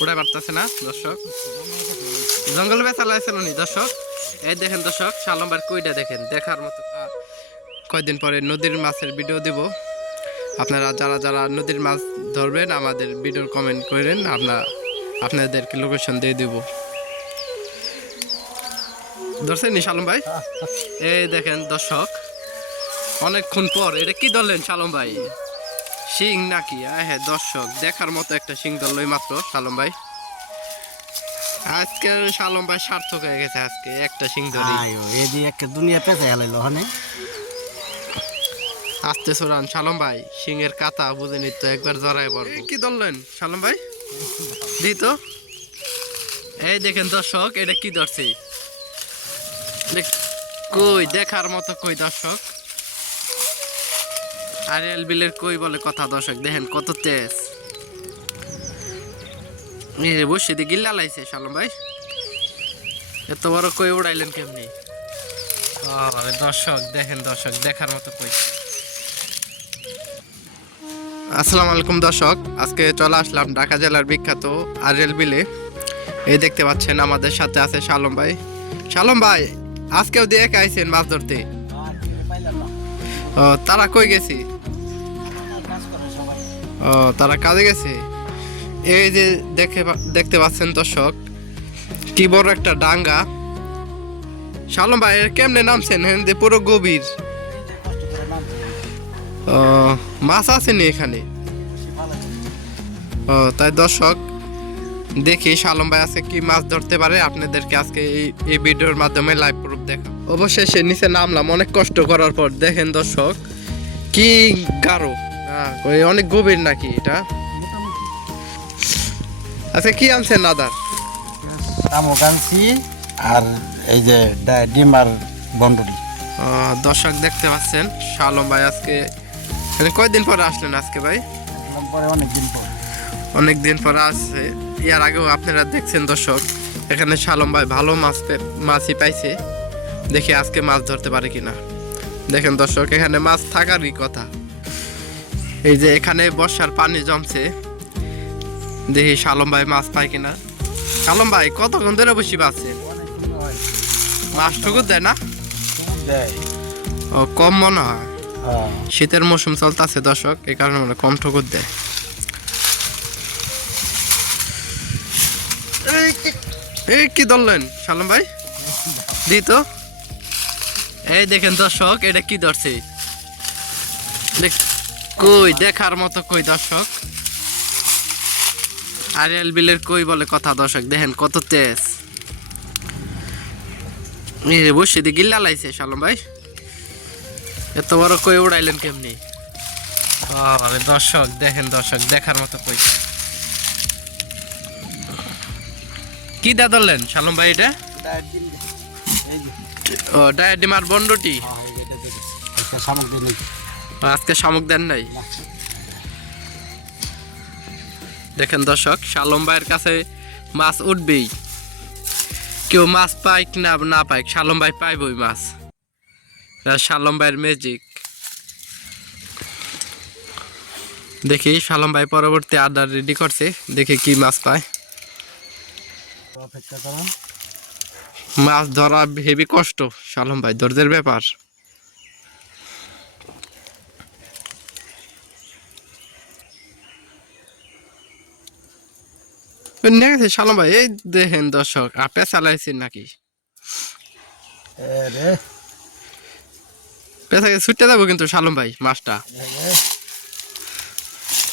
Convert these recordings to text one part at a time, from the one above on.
উড়াই পারতেছে না দর্শক। জঙ্গল বেচা লাইছিল নি দর্শক? এই দেখেন দর্শক সালম্বার কইটা দেখেন দেখার মতো কা- কয়দিন পরে নদীর মাছের ভিডিও দিব। আপনারা যারা যারা নদীর মাছ ধরবেন আমাদের ভিডিওর কমেন্ট করেন আপনার আপনাদেরকে লোকেশন দিয়ে দিব। ধরছেন নি শালম ভাই? এই দেখেন দর্শক অনেকক্ষণ পর এটা কি ধরলেন শালম ভাই? শিং নাকি? হ্যাঁ দর্শক দেখার মতো একটা শিং ধরলই মাত্র শালম ভাই। আজকে শালম ভাই সার্থক হয়ে গেছে আজকে একটা শিং ধরি আয়ো এই যে একটা দুনিয়া পেঁচে হেলাইলো হনে আস্তে সোরান শালম ভাই সিংহের কাতা বুঝে নিত একবার জড়ায় পড়ব। কি ধরলেন শালম ভাই? দি তো। এই দেখেন দর্শক এটা কি ধরছে? দেখ- কই দেখার মতো কই দর্শক? আরিয়াল বিলের কই বলে কথা দর্শক দেখেন কত তেজ। বসে দিয়ে গিল্লা লাইছে শালম ভাই। এত বড় কই উড়াইলেন কেমনি? দর্শক দেখেন দর্শক দেখার মতো কই। আসসালামু আলাইকুম দর্শক আজকে চলে আসলাম ঢাকা জেলার বিখ্যাত আরএল বিলে। এই দেখতে পাচ্ছেন আমাদের সাথে আছে শালম ভাই। শালম ভাই আজকেও দিয়ে একা আইছেন মাছ ধরতে? ও তারা কই গেছি? ও, তারা কাজে গেছে? এই যে দেখে দেখতে পাচ্ছেন দর্শক, কি বড় একটা ডাঙ্গা। শালম ভাই কেমনে নামছেন? হ্যাঁ পুরো গভীর। মাছ আছে নি এখানে? ও, তাই দর্শক, দেখি শালম ভাই আছে কি মাছ ধরতে পারে। আপনাদেরকে আজকে এই এই ভিডিওর মাধ্যমে লাইভ প্রুফ দেখা অবশেষে নিচে নামলাম, অনেক কষ্ট করার পর। দেখেন দর্শক, কি গাঢ় অনেক গভীর নাকি এটা? আচ্ছা কি আনছেন শামুক আনছি আর এই যে ডিম আর বন্ডলি দর্শক দেখতে পাচ্ছেন শালম ভাই আজকে মানে কয়দিন পরে আসলেন আজকে ভাই? পরে অনেক দিন পর। অনেক দিন পরে আসছে। ইয়ার আগেও আপনারা দেখছেন দর্শক এখানে শালম ভাই ভালো মাছ মাছই পাইছে। দেখি আজকে মাছ ধরতে পারে কিনা। দেখেন দর্শক এখানে মাছ থাকারই কথা। এই যে এখানে বর্ষার পানি জমছে। দেখি শালম ভাই মাছ পায় কিনা। শালম ভাই কতক্ষণ ধরে বসি পাচ্ছেন মাছ ঠুকুর দেয় না? ও কম মনে হয়। হ্যাঁ। শীতের মৌসুম চলতেছে দর্শক এই কারণে মানে কম ঠকুর দেয়। এই কি ধরলেন সালাম ভাই? দি তো। এই দেখেন দর্শক এটা কি ধরছে? দেখ- কই, দেখার মতো কই দর্শক? আরিয়াল বিলের কই বলে কথা দর্শক, দেখেন কত তেজ। বসে দিয়ে গিল্লা লাইছে সালাম ভাই। এত বড় কই উড়াইলেন কেমনি? বাবারে দর্শক, দেখেন দর্শক, দেখার মতো কই। কি দা ধরলেন, শালম ভাই এটা? ও ডায়াডিমার বন্ডটি শামুক দিয়ে নেই। আজকে শামুক দেন নাই? দেখেন দর্শক শালম ভাইয়ের কাছে মাছ উঠবেই। কেউ মাছ পাইক না না পাইক শালম ভাই পাইবই মাছ। শালম ভাইয়ের ম্যাজিক দেখি শালম ভাই পরবর্তী আড্ডা রেডি করছে দেখি কি মাছ পায়। মাছ ধরা হেভি কষ্ট শালম ভাই ধৈর্যের ব্যাপার। নেগেছে শালম ভাই এই দেখেন দর্শক আপে চালাইছেন নাকি? পেছাকে ছুটতে যাব কিন্তু শালম ভাই মাছটা।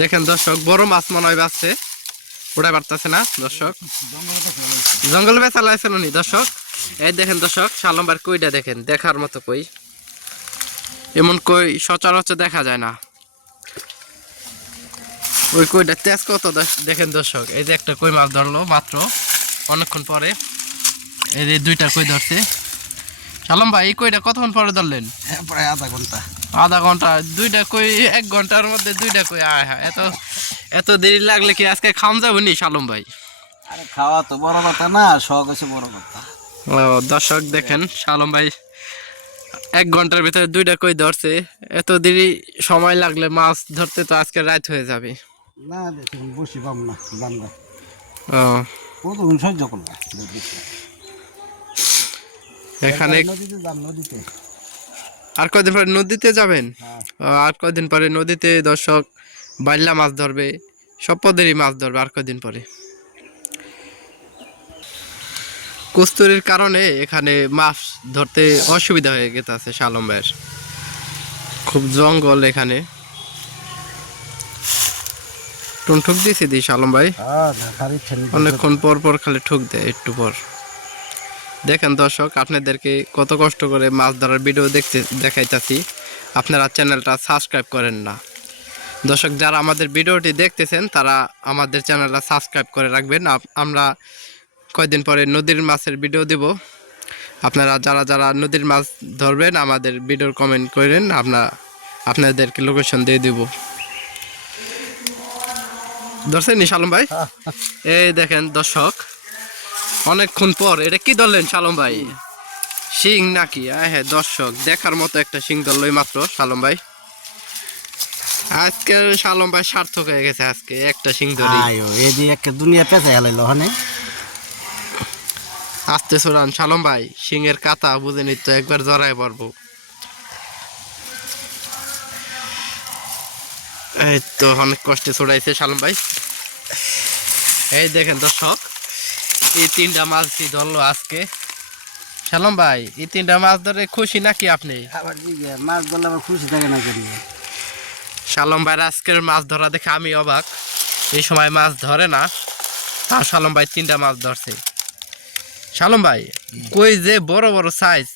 দেখেন দর্শক বড় মাছ মনে হয় বাঁচছে। উড়াই পারতেছে না দর্শক। জঙ্গল বেচা লাইছিল নি দর্শক। এই দেখেন দর্শক শালম্বার কইটা দেখেন দেখার মতো কই। এমন কই সচরাচর দেখা যায় না। ওই কইটা তেজ কত দেখেন দর্শক এই যে একটা কই মাছ ধরলো মাত্র অনেকক্ষণ পরে এই যে দুইটা কই ধরছে। শালম ভাই এই কইটা কতক্ষণ পরে ধরলেন? হ্যাঁ, প্রায় আধা ঘণ্টা। আধা ঘণ্টা দুইটা কই এক ঘণ্টার মধ্যে দুইটা কই আয় হ্যাঁ এত এত দেরি লাগলে কি আজকে খাওয়া যাবে নি শালম ভাই? আরে খাওয়া তো বড় কথা না শখ হচ্ছে বড় কথা। ও দর্শক দেখেন শালম ভাই এক ঘণ্টার ভিতরে দুইটা কই ধরছে। এত দেরি সময় লাগলে মাছ ধরতে তো আজকে রাত হয়ে যাবে। না দেখুন বসি পাম না বান্দা ও। সহ্য করলাম? এখানে নদীতে আর কদিন পরে নদীতে যাবেন? হ্যাঁ। আর কদিন পরে নদীতে দর্শক বাইল্লা মাছ ধরবে সব পদেরই মাছ ধরবে আর কদিন পরে? কস্তুরির কারণে এখানে মাছ ধরতে অসুবিধা হয়ে গেছে শালম ভাইয়ের। খুব জঙ্গল এখানে। টুন ঠুক দিয়েছি দি শালম ভাই। অনেকক্ষণ পর পর খালি ঠুক দেয় একটু পর। দেখেন দর্শক আপনাদেরকে কত কষ্ট করে মাছ ধরার ভিডিও দেখতে দেখাইতাছি। আপনারা চ্যানেলটা সাবস্ক্রাইব করেন না। দর্শক যারা আমাদের ভিডিওটি দেখতেছেন তারা আমাদের চ্যানেলটা সাবস্ক্রাইব করে রাখবেন। আমরা কয়দিন পরে নদীর মাছের ভিডিও দেব। আপনারা যারা যারা নদীর মাছ ধরবেন আমাদের ভিডিওর কমেন্ট করেন। আমরা আপনাদেরকে লোকেশন দিয়ে দেব। ধরছেন শালম ভাই? এই দেখেন দর্শক অনেকক্ষণ পর এটা কি ধরলেন শালম ভাই? শিং নাকি? হ্যাঁ দর্শক দেখার মতো একটা শিং ধরলই মাত্র শালম ভাই। আজকে শালম ভাই সার্থক হয়ে গেছে আজকে একটা শিং ধরি। এদি একটা দুনিয়া পেঁচে হেলাইলো হনে আস্তে সোরান শালম ভাই শিংয়ের কাতা বুঝে নিত একবার জড়ায় পড়ব। এই তো অনেক কষ্টে ছড়াইছে শালম ভাই। এই দেখেন দর্শক এই তিনটা মাছই ধরলো আজকে। শালম ভাই এই তিনটা মাছ ধরে খুশি নাকি আপনি? মাছ ধরলে আবার খুশি থাকে না কেন? শালম ভাইয়ের আজকের মাছ ধরা দেখে আমি অবাক। এই সময় মাছ ধরে না আর সালম ভাই তিনটা মাছ ধরছে। সালম ভাই কই যে বড় বড় সাইজ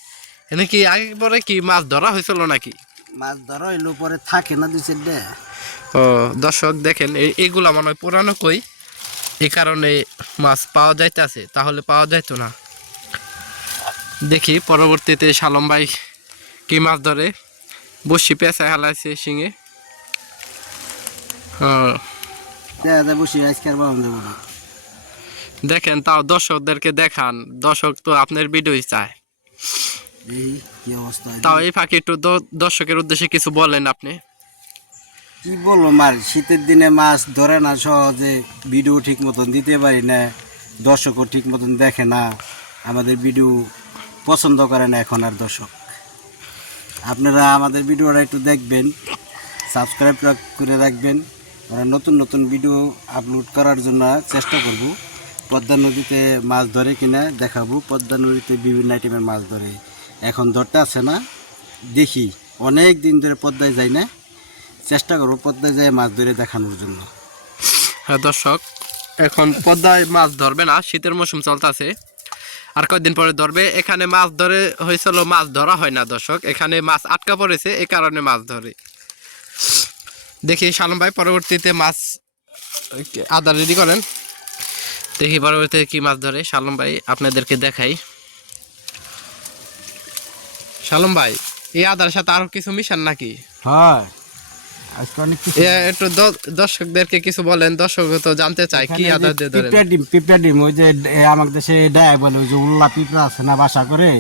এনে কি আগে পরে কি মাছ ধরা হয়েছিল নাকি? মাছ ধরো এলো পরে থাকে না দুই চারটে ও দর্শক দেখেন এইগুলা মনে হয় পুরানো কই? এই কারণে মাছ পাওয়া যাইতেছে তাহলে পাওয়া যাইতো না। দেখি পরবর্তীতে শালম ভাই কি মাছ ধরে? বসি পেঁচা হেলাইছে শিঙে। না। দেখেন তাও দর্শকদেরকে দেখান। দর্শক তো আপনার ভিডিওই চায়। তাও এই ফাঁকি একটু দর্শকের উদ্দেশ্যে কিছু বলেন আপনি। কি বলব মার শীতের দিনে মাছ ধরে না, সহজে ভিডিও ঠিক মতন দিতে পারি না, দর্শকও ঠিক মতন দেখে না, আমাদের ভিডিও পছন্দ করে না এখন আর দর্শক। আপনারা আমাদের ভিডিওটা একটু দেখবেন সাবস্ক্রাইব করে রাখবেন, আমরা নতুন নতুন ভিডিও আপলোড করার জন্য চেষ্টা করব, পদ্মা নদীতে মাছ ধরে কিনা দেখাবো, পদ্মা নদীতে বিভিন্ন আইটেমের মাছ ধরে। এখন ধরতে আছে না, দেখি, অনেক দিন ধরে পদ্মায় যাই না চেষ্টা করব পদ্মায় যায় মাছ ধরে দেখানোর জন্য। হ্যাঁ দর্শক এখন পদ্মায় মাছ ধরবে না শীতের মৌসুম চলতেছে। আর কয়েকদিন পরে ধরবে। এখানে মাছ ধরে হয়েছিল মাছ ধরা হয় না দর্শক। এখানে মাছ আটকা পড়েছে এই কারণে মাছ ধরে। দেখি শালম ভাই পরবর্তীতে মাছ আদা রেডি করেন। দেখি পরবর্তীতে কি মাছ ধরে। শালম ভাই আপনাদেরকে দেখাই। শালম ভাই এই আদার সাথে আরও কিছু মিশান নাকি? হয় আজকে অনেক কিছু এ, একটু দর্শকদেরকে কিছু বলেন দর্শক তো জানতে চায় কি আদা দিয়ে ধরেন? পিঁপড়া ডিম পিঁপড়া ডিম ওই যে আমাদের দেশে ডায় বলে ওই যে উল্লা পিঁপড়া আছে না বাসা করে।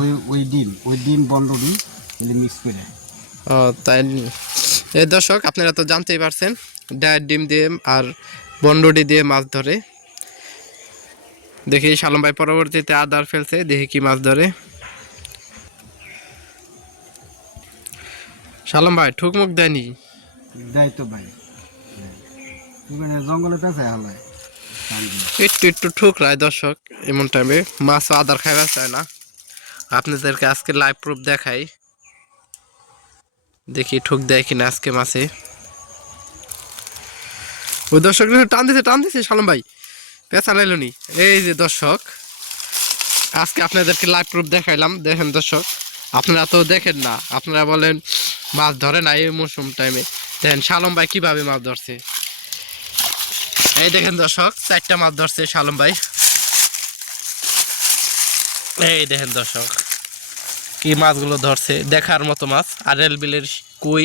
ওই ওই ডিম ওই ডিম ডিম মিক্স করে। ও তাই এই দর্শক আপনারা তো জানতেই পারছেন ডায়ের ডিম দিয়ে আর বন্ডুডি দিয়ে মাছ ধরে। দেখি শালম ভাই পরবর্তীতে আদার ফেলছে দেখি কি মাছ ধরে। শালম ভাই ঠুকমুক দেয়নি? একটু একটু ঠুকরায় দর্শক, এমন টাইমে মাছ আদার খাইবার চায় না। আপনাদেরকে আজকে লাইভ প্রুফ দেখাই। দেখি ঠুক দেয় কিনা আজকে মাছে। ওই দর্শক টান দিছে টান দিছে, সালম ভাই। পেঁচা লাইল নি। এই যে দর্শক, আজকে আপনাদেরকে লাইভ প্রুফ দেখাইলাম। দেখেন দর্শক, আপনারা তো দেখেন না। আপনারা বলেন, মাছ ধরে না এই মৌসুম টাইমে দেখেন শালম ভাই কীভাবে মাছ ধরছে? এই দেখেন দর্শক চারটা মাছ ধরছে শালম ভাই। এই দেখেন দর্শক কি মাছগুলো ধরছে দেখার মতো মাছ। আর রেল বিলের কই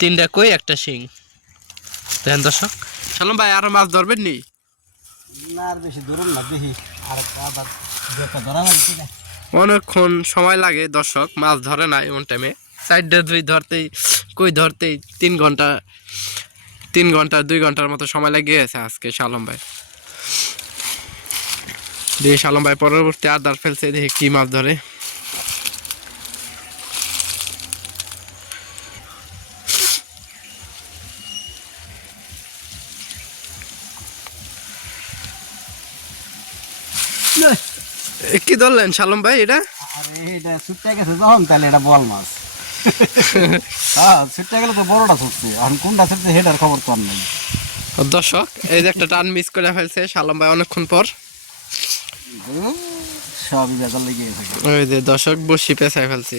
তিনটা কই একটা শিং। দেখেন দর্শক শালম ভাই আরও মাছ ধরবেন নি? অনেকক্ষণ সময় লাগে দর্শক মাছ ধরে না এমন টাইমে সাইডে দুই ধরতেই কই ধরতেই তিন ঘণ্টা তিন ঘণ্টা দুই ঘণ্টার মতো সময় লেগে গেছে আজকে শালম ভাই। দেখি শালম ভাই পরবর্তী আদার ফেলছে দেখি কি মাছ ধরে। কি ধরলেন শালম ভাই এটা? আরে এটা ছুটতে গেছে যখন তাহলে এটা বল মাছ। হ্যাঁ ছুটতে গেলে তো বড়টা ছুটছে এখন কোনটা ছুটছে হেটার খবর তো আর নেই। দর্শক এই যে একটা টান মিস করে ফেলছে সালাম ভাই অনেকক্ষণ পর। সবই বেজার লেগে ওই যে দর্শক বসি পেছায় ফেলছি।